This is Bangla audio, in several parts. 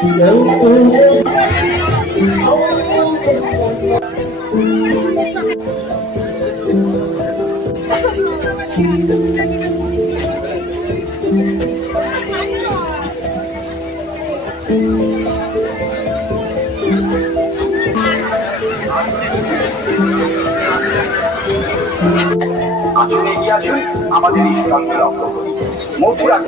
আসুন এগিয়ে আসুন আমাদের ঈশ্বরকে লক্ষ্য করি Mathura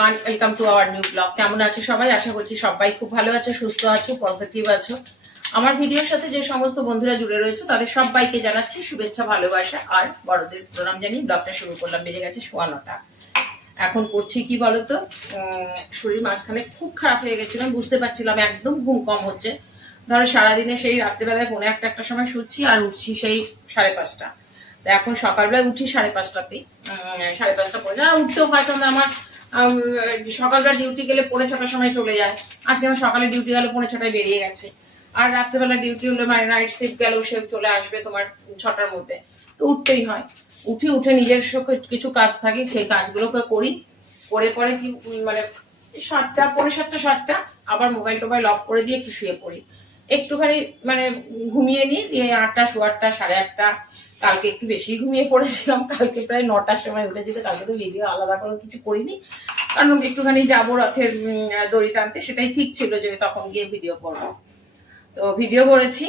everyone welcome to our new blog কেমন আছে সবাই? আশা করছি সবাই খুব ভালো আছে, সুস্থ আছো পজিটিভ আছো। আমার ভিডিওর সাথে যে সমস্ত বন্ধুরা জুড়ে রয়েছে, তাদের সবাইকে জানাচ্ছি শুভেচ্ছা, ভালোবাসা আর বড়দের প্রণাম জানিয়ে ব্লগটা শুরু করলাম। বেজে গেছে সোয়া নটা। এখন করছি কি বলতো? শরীর মাঝখানে খুব খারাপ হয়ে গেছিল বুঝতে পারছিলাম, একদম ঘুম কম হচ্ছে। ধরো সারাদিনে সেই রাত্রেবেলায় পৌনে একটা একটা সময় শুচ্ছি আর উঠছি সেই সাড়ে পাঁচটা। তো এখন সকালবেলায় উঠি সাড়ে পাঁচটাতেই। সাড়ে পাঁচটা পর্যন্ত আর উঠতেও হয়, কারণ আমার সকালবেলা ডিউটি গেলে পৌনে ছটার সময় চলে যায়। আজকে আমার সকালে ডিউটি গেলে, পৌনে ছটায় বেরিয়ে গেছে। আর রাত্রেবেলা ডিউটি হলে মানে নাইট শিফট গেলেও সে চলে আসবে তোমার ছটার মধ্যে। তো উঠতেই হয়। উঠে উঠে নিজের কিছু কাজ থাকে, সেই কাজগুলোকে করি। করে পরে কি মানে সাতটা, পৌনে সাতটা সাতটা, আবার মোবাইল টোবাইল অফ করে দিয়ে একটু শুয়ে পড়ি। একটুখানি মানে ঘুমিয়ে নিই, দিয়ে আটটা, সোয়া আটটা, সাড়ে আটটা, কালকে একটু বেশি ঘুমিয়ে পড়েছিলাম, কালকে প্রায় নটার সময় উঠেছি, তো কালকে তো ভিডিও আলাদা করে কিছু করিনি। কারণ একটুখানি যাব রথের দড়ি টানতে, সেটাই ঠিক ছিল যে তখন গিয়ে ভিডিও করব। তো ভিডিও করেছি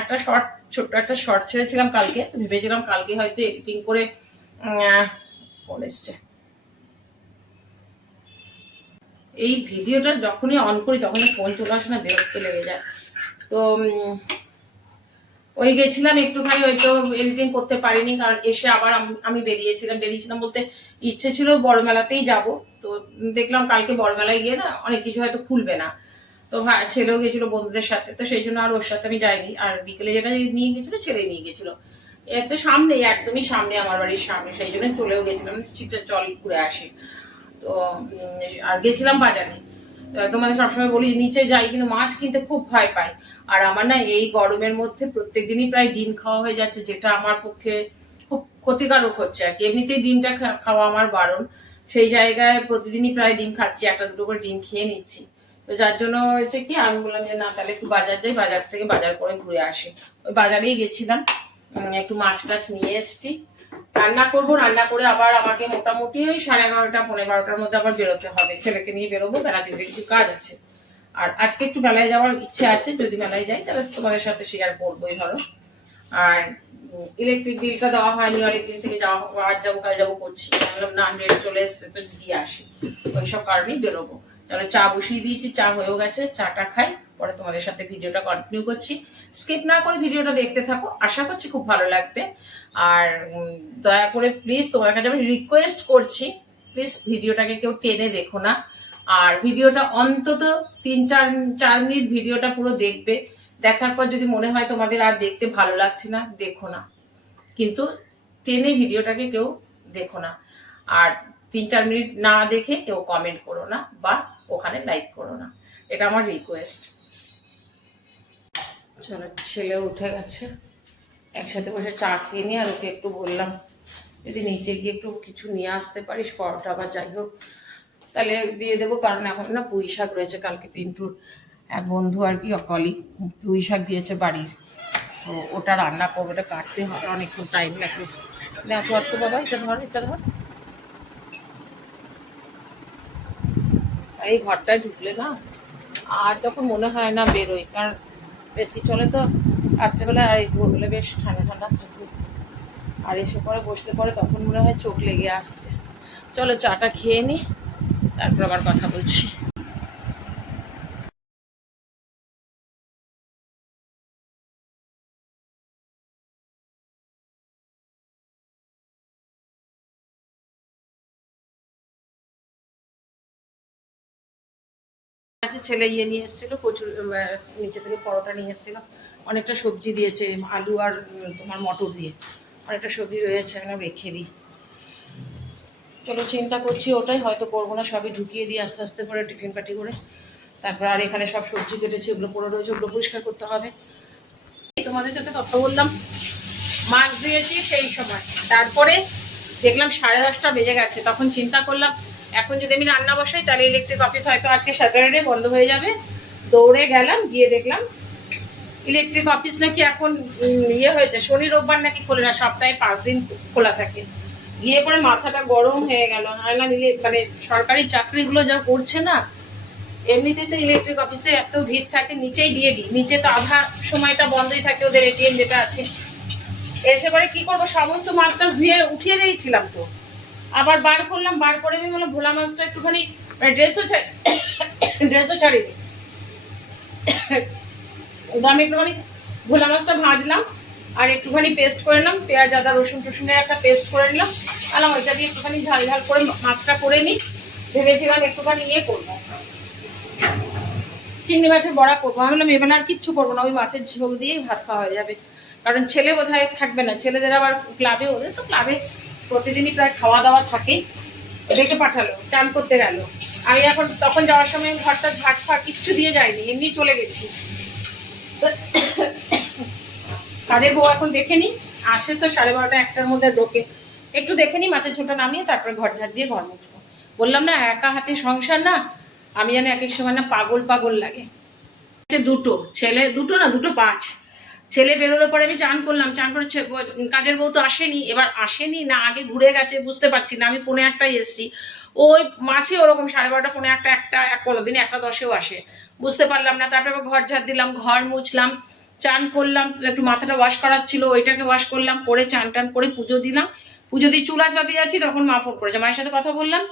একটা শর্ট ছোট্ট একটা শর্ট ছেড়েছিলাম কালকে, ভেবেছিলাম কালকে হয়তো এডিটিং করে এসছে। এই ভিডিওটা যখনই অন করি, তখনই ফোন চলে আসে না, বিরক্ত লেগে যায়। ওই গেছিলাম একটুখানি ওই তো এডিটিং করতে পারিনি, কারণ এসে আবার আমি বেরিয়েছিলাম। বেরিয়েছিলাম বলতে ইচ্ছে ছিল বড় মেলাতেই যাব। তো দেখলাম কালকে বড় মেলায় গিয়ে না অনেক কিছু হয়তো খুলবে না। তো ছেলেও গেছিল বন্ধুদের সাথে। তো সেই জন্য আর ওর সাথে আমি যাইনি। আর বিকেলে যেটা নিয়ে গেছিল, ছেলে নিয়ে গেছিল। এর তো সামনে একদমই সামনে আমার বাড়ির সামনে। সেই জন্য চলেও গেছিলাম। চিটা চল ঘুরে আসি। তো আর গেছিলাম বাজারে। তোমাদের সবসময় বলি, নিচে যাই, কিন্তু মাছ কিনতে খুব ভয় পাই। আর আমার না এই গরমের মধ্যে প্রত্যেক দিনই প্রায় ডিম খাওয়া হয়ে যাচ্ছে, যেটা আমার পক্ষে খুব ক্ষতিকারক হচ্ছে আর কি। এমনিতেই ডিমটা খাওয়া আমার বারণ। সেই জায়গায় প্রতিদিনই প্রায় ডিম খাচ্ছি, একটা দুটো করে ডিম খেয়ে নিচ্ছি। তো যার জন্য হয়েছে কি, আমি বললাম যে না, তাহলে একটু বাজার যাই, বাজার থেকে বাজার করে ঘুরে আসি। ওই বাজারেই গেছিলাম একটু মাছ টাছ নিয়ে এসেছি। রান্না করব, রান্না করে আবার আমাকে মোটামুটি ওই সাড়ে এগারোটা পনেরো বারোটার মধ্যে আবার বেরোতে হবে। ছেলেকে নিয়ে বেরোবো, বেলা যেতে কিছু কাজ আছে। আর আজকে একটু মেলায় যাওয়ার ইচ্ছে আছে, যদি মেলায় যাই তাহলে তোমাদের সাথে শেয়ার করবোই, ধরো। আর ইলেকট্রিক বিলটা দেওয়া হয়নি, অনেকদিন থেকে যাওয়া আজ যাব, কাল যাব করছি। না ডেট চলে এসছে, তো দিয়ে আসি। ওইসব কারণেই বেরোবো। তাহলে চা বসিয়ে দিয়েছি, চা হয়েও গেছে, চাটা খাই পরে তোমাদের সাথে ভিডিওটা কন্টিনিউ করছি। স্কিপ না করে ভিডিওটা দেখতে থাকো। আশা করছি খুব ভালো লাগবে। আর দয়া করে প্লিজ তোমার কাছে আমি রিকোয়েস্ট করছি। প্লিজ ভিডিওটাকে কেউ টেনে দেখো না। আর ভিডিওটা অন্তত তিন, চার চার মিনিট ভিডিওটা পুরো দেখবে। দেখার পর যদি মনে হয় তোমাদের আর দেখতে ভালো লাগছে না, দেখো না। কিন্তু টেনে ভিডিওটাকে কেউ দেখো না। আর তিন, চার মিনিট না দেখে কেউ কমেন্ট করো না বা ওখানে লাইক করো না। এটা আমার রিকোয়েস্ট চলো ছেলে উঠে গেছে। একসাথে বসে চা খেয়ে নিয়ে আর ওকে একটু বললাম, যদি নিচে গিয়ে একটু কিছু নিয়ে আসতে পারিস, পরোটা বা যাই হোক, তাহলে দিয়ে দেবো। কারণ এখন না পুঁই শাক রয়েছে কালকে পিন্টুর। এক বন্ধু আর কি কলিগ পুঁই শাক দিয়েছে বাড়ির। তো ওটা রান্না করব, ওটা কাটতে হবে, অনেকক্ষণ টাইম লাগবে। দেখো, আর তো বাবা, এটা ধর এটা ধর। এই ঘরটায় ঢুকলে না আর তখন মনে হয় না বেরোই, কারণ বেশি চলে তো রাত্রেবেলা আর এই ভোরবেলা বেশ ঠান্ডা ঠান্ডা থাকে। আর এসে পরে বসলে পরে তখন মনে হয় চোখ লেগে আসছে। চলো চাটা খেয়ে নি, তারপর আবার কথা বলছি। আছে ছেলে ইয়ে নিয়ে এসেছিল প্রচুর নিচে থেকে পরোটা নিয়ে এসেছিল। অনেকটা সবজি দিয়েছে, আলু আর তোমার মটর দিয়ে। অনেকটা সবজি রয়েছে, আমি রেখে দিই। চলো, চিন্তা করছি ওটাই, হয়তো করব না, সবই ঢুকিয়ে দিই আস্তে আস্তে করে টিফিন পাটি করে। তারপর আর এখানে সব সবজি কেটেছি, ওগুলো পড়ে রয়েছে, ওগুলো পরিষ্কার করতে হবে। তোমাদের সাথে কথা বললাম, মাছ ধুয়েছি সেই সময়। তারপরে দেখলাম সাড়ে দশটা বেজে গেছে, তখন চিন্তা করলাম এখন যদি আমি রান্না বসাই, তাহলে ইলেকট্রিক অফিস হয়তো আজকে স্যাটারডে বন্ধ হয়ে যাবে। দৌড়ে গেলাম, গিয়ে দেখলাম ইলেকট্রিক অফিস নাকি এখন ইয়ে হয়েছে, শনি রোববার নাকি খোলে, না, সপ্তাহে পাঁচ দিন খোলা থাকে। গিয়ে পরে মাথাটা গরম হয়ে গেল। না নিলে মানে সরকারি চাকরিগুলো যা করছে না, এমনিতেই তো ইলেকট্রিক অফিসে এত ভিড় থাকে, নিচেই দিয়ে দিই। নিচে তো আধা সময়টা বন্ধই থাকে ওদের এটিএম যেটা আছে। এসে পরে কি করব? সমস্ত মাছটা ধুয়ে উঠিয়ে দিয়েছিলাম তো। আবার বার করলাম, বার করে আমি বললাম, ভোলা মাছটা একটুখানি ড্রেসও ছাড়ি ড্রেসও ছাড়িনি। আমি একটুখানি ভোলা মাছটা ভাজলাম, আর একটুখানি পেস্ট করে নিলাম, পেঁয়াজ, আদা, রসুন টসুনের একটা পেস্ট করে নিলাম আলাম ওইটা দিয়ে একটুখানি ঝাল ঝাল করে মাছটা করে নিই, ভেবেছিলাম একটুখানি ইয়ে করব। চিংড়ি মাছের বড়া করব। আমি বললাম এবেলা আর কিচ্ছু করব না, ওই মাছের ঝোল দিয়েই ভাত খাওয়া হয়ে যাবে। কারণ ছেলে বোধহয় থাকবে না, ছেলেদের আবার ক্লাবে ওদের তো ক্লাবে প্রতিদিনই প্রায় খাওয়া দাওয়া থাকেই। ডেকে পাঠালো, চান করতে গেল। আমি এখন তখন যাওয়ার সময় ঘরটা ঝাট ফাট কিচ্ছু দিয়ে যাইনি, এমনি চলে গেছি। কাজের বউ এখন দেখে নি, আসে তো সাড়ে বারোটা, একটার মধ্যে ঢোকে। একটু দেখে নি, মাছের ঝোলটা নামিয়ে তারপরে ঘর ঝাড় দিয়ে ঘর মুছবো। বললাম, না, একা হাতে সংসার না, আমি জানি এক এক সময় না পাগল পাগল লাগে। দুটো, ছেলে, দুটো না, দুটো পাঁচ। ছেলে বেরোলো পরে আমি চান করলাম, চান করে কাজের বউ তো আসেনি, এবার আসেনি, না আগে ঘুরে গেছে, বুঝতে পারছি না, আমি পৌনে একটাই এসেছি। ওই মাছে ওরকম সাড়ে বারোটা, পৌনে একটা একটা, এক কোনোদিন একটা দশেও আসে, বুঝতে পারলাম না। তারপরে ঘর ঝাড় দিলাম, ঘর মুছলাম, চান করলাম, একটু মাথাটা ওয়াশ করার ছিল ওইটাকে ওয়াশ করলাম, করে চান টান করে পুজো দিলাম। পুজো দিয়ে চুলা চাতে যাচ্ছি তখন মা ফোন করেছে। মায়ের সাথে কথা বললাম,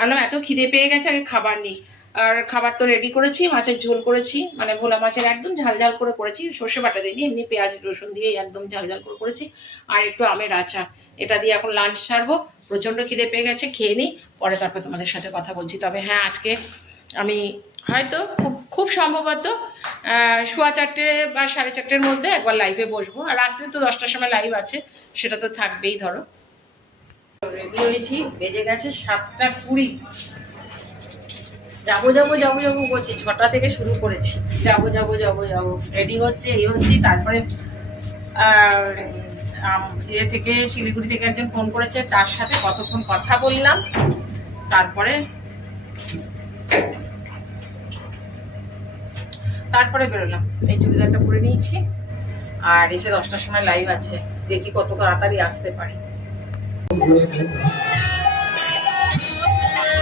আমি এত খিদে পেয়ে গেছে, আগে খাবার নেই। আর খাবার তো রেডি করেছি, মাছের ঝোল করেছি মানে ভোলা মাছের একদম ঝাল ঝাল করে করেছি, সর্ষে বাটা দিইনি এমনি পেঁয়াজ, রসুন দিয়ে একদম ঝাল ঝাল করে করেছি, আর একটু আমের আচার এটা দিয়ে এখন লাঞ্চ সারবো, প্রচণ্ড খিদে পেয়ে গেছে, খেয়ে নিই পরে তারপর তোমাদের সাথে কথা বলছি। তবে হ্যাঁ আজকে আমি হয়তো খুব খুব সম্ভবত সোয়া চারটে বা সাড়ে চারটের মধ্যে একবার লাইভে বসবো, আর রাত্রে তো দশটার সময় লাইভ আছে, সেটা তো থাকবেই ধরো। রেডি হয়েছি, বেজে গেছে সাতটা কুড়ি। যাব যাব যাব যাব করছি। ছটা থেকে শুরু করেছি। যাব যাব যাব যাব। রেডি হচ্ছে, এই হচ্ছি। তারপরে ইয়ে থেকে, শিলিগুড়ি থেকে একজন ফোন করেছে। তার সাথে কতক্ষণ কথা বললাম। তারপরে তারপরে বেরোলাম। এই চুড়িদারটা পরে নিয়েছি। আর এসে দশটার সময় লাইভ আছে। দেখি কত তাড়াতাড়ি আসতে পারি।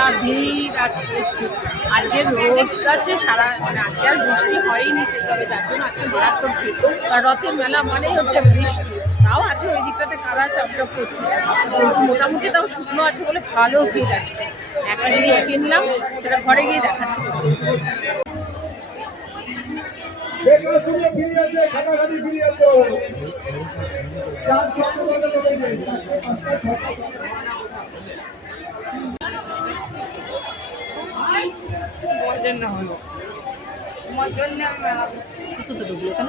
কতটা ভিড় আজকে আজকে রোদ আছে, সারা মানে আজকে আর বৃষ্টি হয়নি তবে যার জন্য আজকে মারাত্মক ভিড়। আর রথের মেলা মানেই হচ্ছে বৃষ্টি। তাও আছে ওই দিকটাতে কাদা চপচপ করছে কিন্তু মোটামুটি তাও শুকনো আছে বলে ভালো ভিড় আছে। একটা জিনিস কিনলাম, সেটা ঘরে গিয়ে দেখাচ্ছি। ফিরে আছে জন্য হলো। তোমার জন্য আমি মেলা কত তো ঢুকলো কেন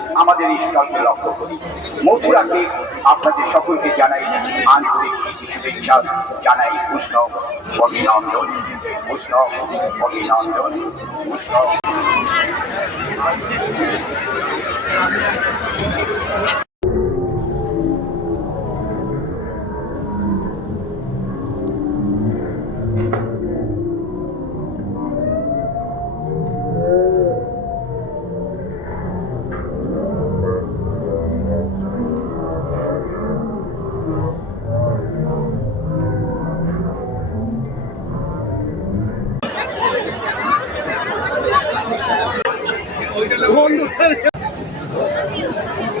আমাদের ঈশ্বরকে লক্ষ্য করি। মথুরাকে আপনাদের সকলকে জানাই আন্তরিক শুভেচ্ছা, জানাই উষ্ণ অভিনন্দন, উৎসব, অভিনন্দন উষ্ণ you.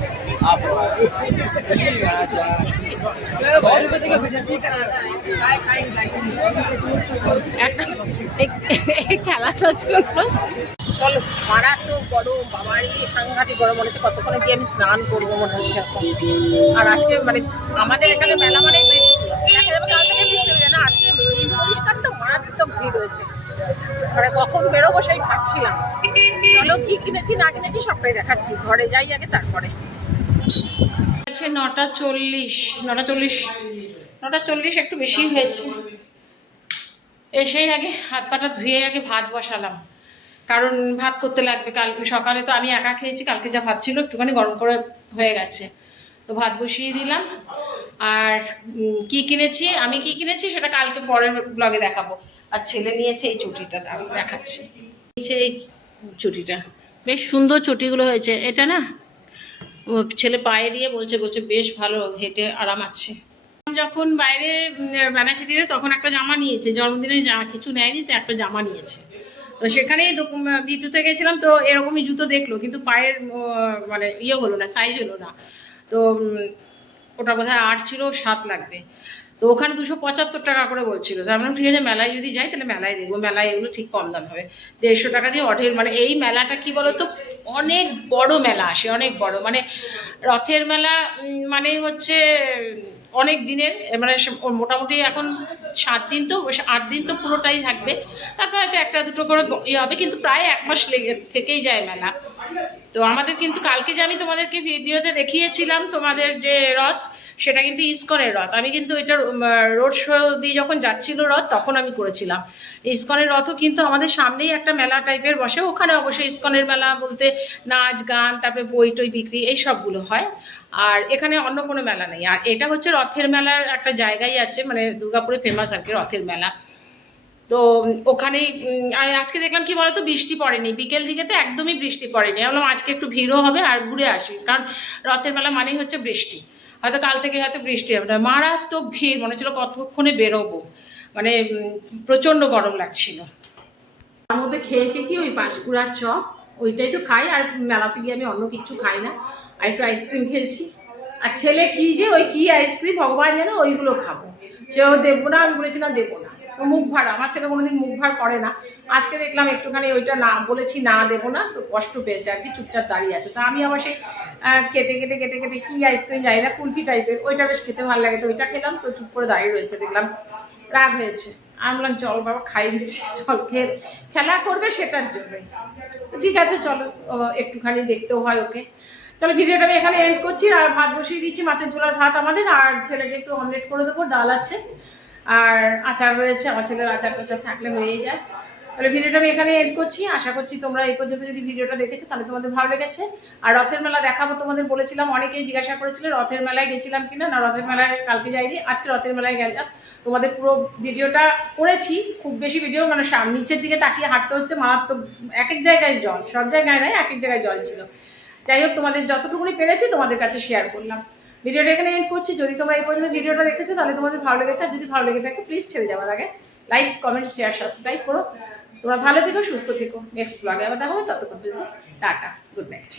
খেলাটা চলল চলো মারাত্মক গরম বাবারই সাংঘাতিক গরম মনে হচ্ছে, কতক্ষণে গিয়ে আমি স্নান করব মনে হচ্ছে আর আজকে মানে আমাদের এখানে মেলা মানে বৃষ্টি। দেখা থেকে বৃষ্টি হয়ে না আজকে পরিষ্কার তো মারাত্মক ভিড় হয়েছে। মানে কখন বেরোবো সেই ভাবছিলাম। চলো, কি কিনেছি, না কিনেছি সবটাই দেখাচ্ছি। ঘরে যাই আগে, তারপরে। আছে নটা চল্লিশ নটা চল্লিশ নটা চল্লিশ একটু বেশি হয়েছে। এসেই আগে হাত পাটা ধুয়ে আগে ভাত বসালাম। কারণ ভাত করতে লাগবে কালকে সকালে তো আমি একা খেয়েছি, কালকে যা ভাত ছিল একটুখানি গরম করে হয়ে গেছে। তো ভাত বসিয়ে দিলাম। আর কি কিনেছি? আমি কি কিনেছি সেটা কালকে পরের ব্লগে দেখাবো। আর ছেলে নিয়েছে এই চুটিটা, আমি দেখাচ্ছি। এই চুটিটা, বেশ সুন্দর চুটিগুলো হয়েছে। এটা না ছেলে পায়ে দিয়ে বলছে বলছে, বেশ ভালো, হেঁটে আরাম আছে। যখন বাইরে ব্যানাচিটিতে তখন একটা জামা নিয়েছে। জন্মদিনে যা কিছু নেয়নি, তো একটা জামা নিয়েছে। তো সেখানেই বিদ্যুতে গেছিলাম, তো এরকমই জুতো দেখল, কিন্তু পায়ের মানে ইয়ে হলো না সাইজ হলো না। তো ওটা ওটা বোধহয় আট ছিল, সাত লাগবে। তো ওখানে দুশো পঁচাত্তর টাকা করে বলছিল। তো আমরা ঠিক আছে, মেলায় যদি যাই তাহলে মেলায় দেখব। মেলায় এগুলো ঠিক কম দাম হবে। দেড়শো টাকা দিয়ে অঢের মানে এই মেলাটা কি বলতো? অনেক বড় মেলা আসে, অনেক বড়। মানে রথের মেলা মানে হচ্ছে অনেক দিনের মানে মোটামুটি এখন সাত দিন তো আট দিন তো পুরোটাই থাকবে। তারপর হয়তো একটা দুটো করে ইয়ে হবে, কিন্তু প্রায় এক মাস লেগে, থেকেই যায় মেলা। তো আমাদের কিন্তু কালকে যে আমি তোমাদেরকে ভিডিওতে দেখিয়েছিলাম তোমাদের যে রথ, সেটা কিন্তু ইস্কনের রথ। আমি কিন্তু এটা রোড শো দিয়ে যখন যাচ্ছিল রথ, তখন আমি করেছিলাম। ইস্কনের রথও কিন্তু আমাদের সামনেই একটা মেলা টাইপের বসে। ওখানে অবশ্যই ইস্কনের মেলা বলতে নাচ, গান, তারপরে বই টই বিক্রি, এই সবগুলো হয়। আর এখানে অন্য কোনো মেলা নেই। আর এটা হচ্ছে রথের মেলার একটা জায়গাই আছে মানে দুর্গাপুরে ফেমাস আর কি রথের মেলা। তো ওখানেই আজকে দেখলাম কি বলতো, বৃষ্টি পড়েনি। বিকেল দিকে তো একদমই বৃষ্টি পড়েনি। বললাম, আজকে একটু ভিড়ও হবে আর ঘুরে আসি। কারণ রথের মেলা মানেই হচ্ছে বৃষ্টি। হয়তো কাল থেকে হয়তো বৃষ্টি হবে। না মারাত্মক ভিড়, মনে হচ্ছিল কতক্ষণে বেরোবো। মানে প্রচণ্ড গরম লাগছিল। তার মধ্যে খেয়েছি কি ওই পাঁশকুড়ার চপ? ওইটাই তো খাই। আর মেলাতে গিয়ে আমি অন্য কিছু খাই না। আর একটু আইসক্রিম খেয়েছি। আর ছেলে কি যে, ওই কি আইসক্রিম ভগবান যেন ওইগুলো খাব। সেও দেবো না, আমি বলেছিলাম দেবো না। মুখ ভার, আমার ছেলে কোনোদিন মুখ ভার করে না। আজকে দেখলাম একটুখানি ওইটা না, বলেছি না দেবো না, তো কষ্ট পেয়েছে আর কি, চুপচাপ দাঁড়িয়ে আছে। তা আমি আবার সেই কেটে কেটে কেটে কেটে কি আইসক্রিম যাই না, কুলফি টাইপের ওইটা বেশ খেতে ভালো লাগে, তো ওইটা খেলাম, তো চুপ করে দাঁড়িয়ে রয়েছে, দেখলাম রাগ হয়েছে। আমি বললাম, চল বাবা, খাই দিচ্ছি, চল খেয়ে খেলা করবে সেটার জন্যই। তো ঠিক আছে, চলো একটুখানি দেখতেও হয় ওকে। চলো, ভিডিওটা আমি এখানে এন্ড করছি, আর ভাত বসিয়ে দিচ্ছি, মাছের ঝোলার ভাত আমাদের, আর ছেলেকে একটু অমলেট করে দেবো, ডাল আছে। আর আচার রয়েছে, আমার ছেলের আচার টাচার থাকলে হয়েই যায়। তাহলে ভিডিওটা আমি এখানে এন্ড করছি। আশা করছি তোমরা এই পর্যন্ত যদি ভিডিওটা দেখেছ, তাহলে তোমাদের ভালো লেগেছে। আর রথের মেলা দেখাবো, তোমাদের বলেছিলাম, অনেকেই জিজ্ঞাসা করেছিল, রথের মেলায় গেছিলাম কিনা? না, রথের মেলায় কালকে যাইনি, আজকে রথের মেলায় গেলাম। তোমাদের পুরো ভিডিওটা করেছি, খুব বেশি ভিডিও মানে নিচের দিকে তাকিয়ে হাঁটতে হচ্ছে, মারাত্মক এক এক জায়গায় জল, সব জায়গায় নয় এক এক জায়গায় জল ছিল। যাই হোক, তোমাদের যতটুকুনি পেরেছি, তোমাদের কাছে শেয়ার করলাম। ভিডিওটা এখানে এন্ড করছি। যদি তোমরা এই পর্যন্ত ভিডিওটা দেখেছ, তাহলে তোমাদের ভালো লেগেছে। আর যদি ভালো লেগে থাকে প্লিজ ছেড়ে যাওয়ার আগে লাইক কমেন্ট শেয়ার সাবস্ক্রাইব করো। তোমরা ভালো থেকো, সুস্থ থেকো। নেক্সট ব্লগে আবার দেখা হবে। ততক্ষণ পর্যন্ত টাটা। Good night